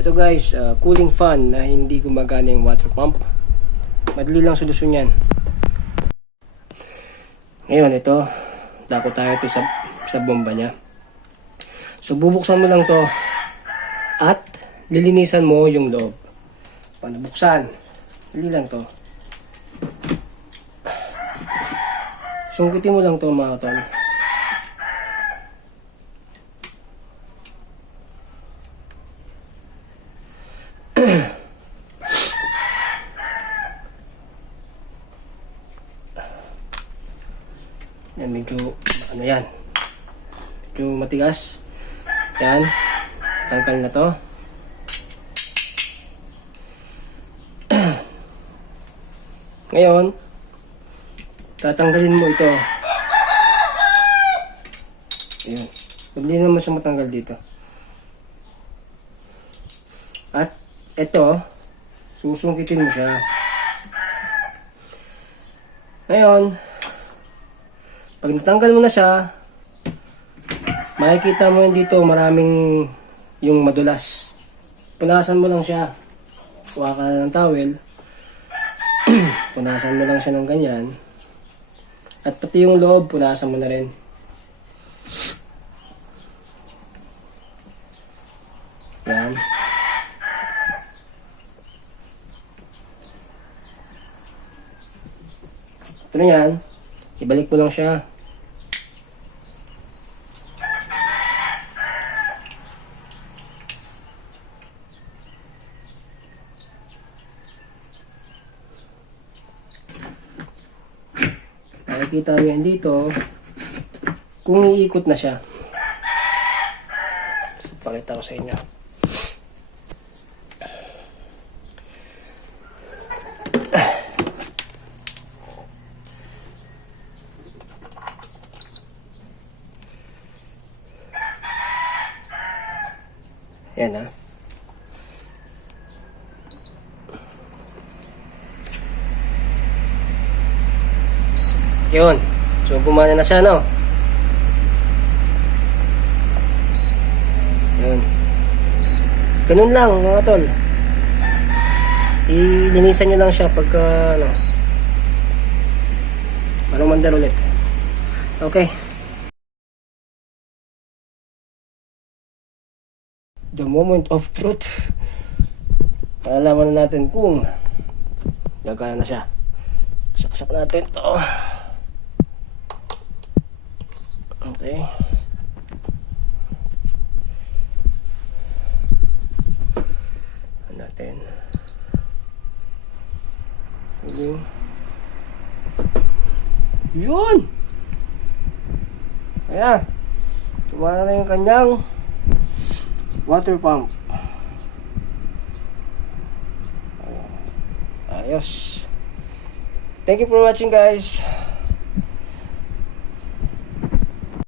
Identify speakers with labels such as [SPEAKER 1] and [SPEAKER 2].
[SPEAKER 1] Ito guys, uh, cooling fan na hindi gumagana yung water pump. Madali lang solusyon yan. Ngayon, ito. Dako tayo ito sa, sa bomba niya. So, bubuksan mo lang to at lilinisan mo yung loob. Paano buksan? Dali lang to. Sungkitin mo lang to mga tol. Yan, medyo, ano yan, medyo matigas. Yan, tanggal na to. Ngayon, tatanggalin mo ito. Ayan. Hindi naman siya matanggal dito. At ito, susungkitin mo siya. Ngayon, pag natanggal mo na siya, makikita mo yun dito maraming yung madulas. Punasan mo lang siya. Kuha ka ng towel. punasan mo lang siya ng ganyan. At pati yung loob, punasan mo na rin. Yan. Ito na yan. Ibalik mo lang siya. Nakikita mo yan dito. Kung iikot na siya. Pakita ko sa inyo. Yan ha. Yun. So, gumana na siya, no? Yun. Ganun lang, mga tol. Ilinisan nyo lang siya pagka, ano, parang mandar ulit. Okay. The moment of truth. Malalaman na natin kung gagana na siya. Saksak natin to. Okay. Ano natin. Sige. Yun! Ayan. Tumana na yung kanyang water pump. Ayos. Thank you for watching guys.